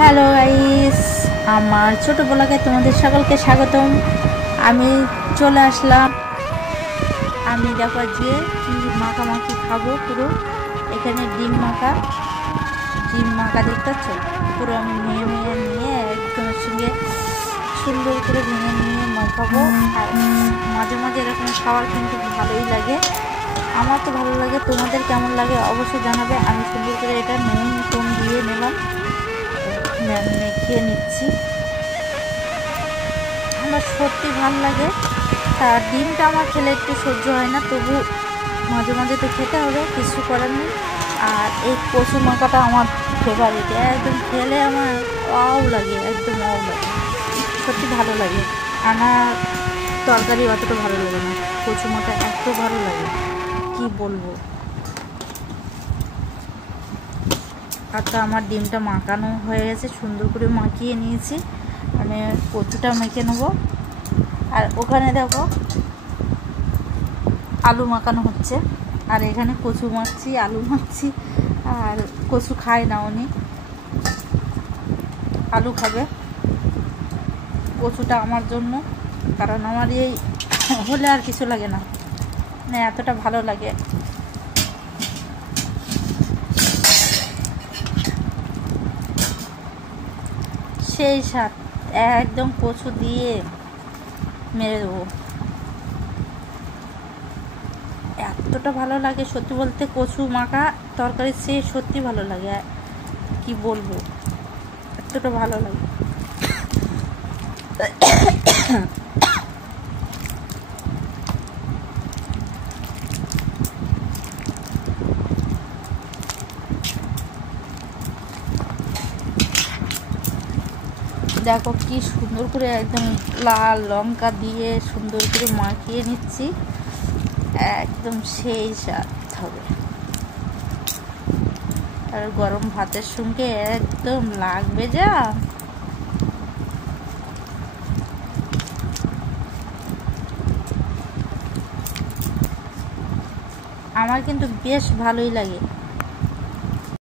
Hello guys, আমার ছোট ব্লগে তোমাদের সকলকে স্বাগতম। আমি চলে আসলাম। আমি দেখো যে কি মাখামাখি খাবো পুরো। এখানে ডিম মাখা দেখতে পাচ্ছ, পুরো আমি নিয়ে একদম সঙ্গে সুন্দর করে ভেঙে নিয়ে মাখাবো। আর মাঝে মাঝে এরকম খাওয়ার কিন্তু ভালোই লাগে, আমার তো ভালো লাগে। তোমাদের কেমন লাগে অবশ্যই জানাবে। আমি সুন্দর করে এটা নুন দিয়ে নিলাম, মেখে নিচ্ছি। আমার সত্যি ভালো লাগে। আর ডিমটা আমার খেলে একটু সহ্য হয় না, তবু মাঝে মাঝে তো খেতে হবে, কিছু করার নেই। আর এই কচু মাখাটা আমার ফেভারিট, একদম খেলে আমার লাগে, একদম লাগে, সত্যি ভালো লাগে। আমার তরকারি অতটা ভালো লাগে না, কচু মাখা এত ভালো লাগে কি বলবো। আর তো আমার ডিমটা মাখানো হয়ে গেছে, সুন্দর করে মাখিয়ে নিয়েছি। আমি কচুটা মেখে নেবো। আর ওখানে দেখো আলু মাখানো হচ্ছে, আর এখানে কচু মাখছি, আলু মাখছি। আর কচু খায় না উনি, আলু খাবে। কচুটা আমার জন্য, কারণ আমার এই হলে আর কিছু লাগে না, মানে এতটা ভালো লাগে। সেই স্বাদ, একদম কচু দিয়ে মেরে দেবো, এতটা ভালো লাগে সত্যি বলতে। কচু মাখা তরকারি সে সত্যি ভালো লাগে, কি বলবো, এতটা ভালো লাগে। দেখো কি সুন্দর করে একদম লাল লঙ্কা দিয়ে সুন্দর করে মাখিয়ে নিচ্ছি, একদম সেই স্বাদ হবে। আর গরম ভাতের সঙ্গে একদম লাগবে যা। আমার কিন্তু বেশ ভালোই লাগে।